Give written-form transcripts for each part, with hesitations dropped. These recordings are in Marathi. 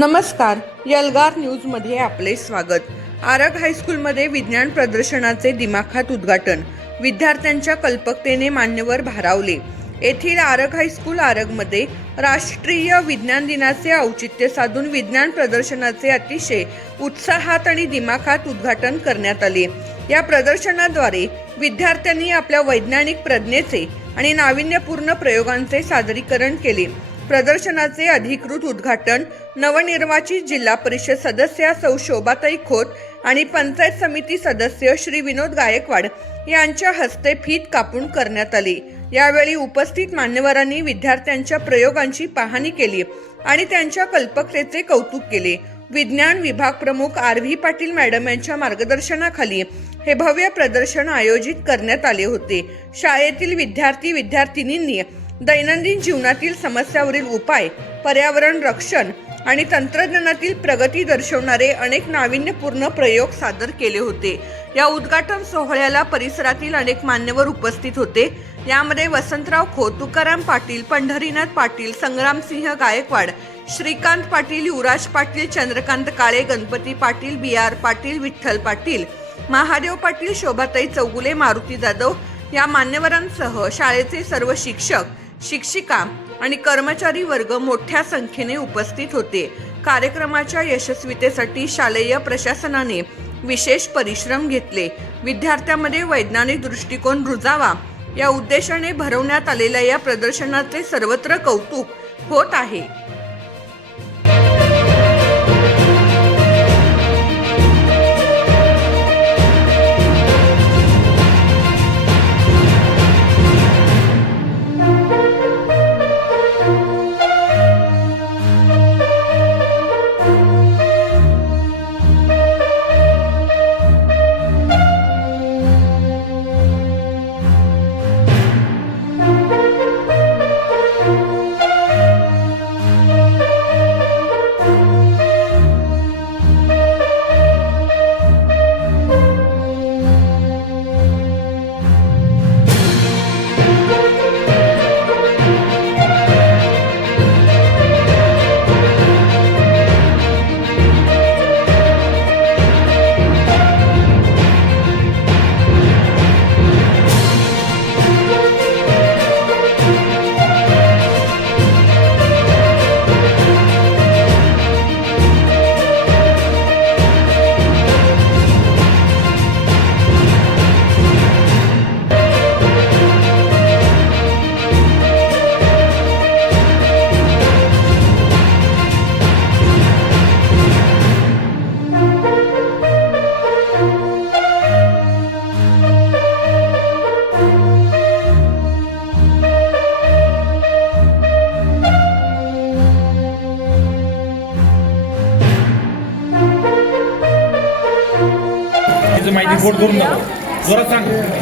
नमस्कार, यलगार न्यूजमध्ये आपले स्वागत। आरग हायस्कूलमध्ये विज्ञान प्रदर्शनाचे दिमाखात उद्घाटन, विद्यार्थ्यांच्या कल्पकतेने मान्यवर भारावले। येथील आरग हायस्कूल आरगमध्ये राष्ट्रीय विज्ञान दिनाचे औचित्य साधून विज्ञान प्रदर्शनाचे अतिशय उत्साहात आणि दिमाखात उद्घाटन करण्यात आले। या प्रदर्शनाद्वारे विद्यार्थ्यांनी आपल्या वैज्ञानिक प्रज्ञेचे आणि नाविन्यपूर्ण प्रयोगांचे सादरीकरण केले। प्रदर्शनाचे अधिकृत उद्घाटन नवनिर्वाचित जिल्हा परिषद सदस्या सौ शोभाताई खोत आणि पंचायत समिती सदस्य श्री विनोद गायकवाड यांच्या हस्ते फीत कापून करण्यात आले। यावेळी उपस्थित मान्यवरांनी विद्यार्थ्यांच्या प्रयोगांची पाहणी केली आणि त्यांच्या कल्पकतेचे कौतुक केले। विज्ञान विभाग प्रमुख आर.व्ही. पाटील मॅडम यांच्या मार्गदर्शनाखाली हे भव्य प्रदर्शन आयोजित करण्यात आले होते। शाळेतील विद्यार्थी-विद्यार्थिनींनी दैनंदिन जीवनातील समस्यावरील उपाय, पर्यावरण रक्षण आणि तंत्रज्ञानातील प्रगती दर्शवणारे अनेक नाविन्यपूर्ण प्रयोग सादर केले होते। या उद्घाटन सोहळ्याला परिसरातील अनेक मान्यवर उपस्थित होते। यामध्ये वसंतराव खोत, तुकाराम पाटील, पंढरीनाथ पाटील, संग्रामसिंह गायकवाड, श्रीकांत पाटील, युवराज पाटील, चंद्रकांत काळे, गणपती पाटील, बी.आर. पाटील, विठ्ठल पाटील, महादेव पाटील, शोभाताई चौगुले, मारुती जाधव या मान्यवरांसह शाळेचे सर्व शिक्षक, शिक्षिका आणि कर्मचारी वर्ग मोठ्या संख्येने उपस्थित होते। कार्यक्रमाच्या यशस्वीतेसाठी शालेय प्रशासनाने विशेष परिश्रम घेतले। विद्यार्थ्यांमध्ये वैज्ञानिक दृष्टिकोन रुजावा या उद्देशाने भरवण्यात आलेल्या या प्रदर्शनाचे सर्वत्र कौतुक होत आहे।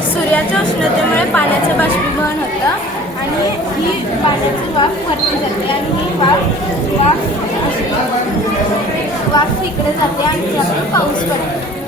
सूर्याच्या उष्णतेमुळे पाण्याचे बाष्पीभवन होतं आणि ही पाण्याची वाफ वरती जाते आणि ही वाफ इकडे जाते आणि त्यामुळे पाऊस पडतो।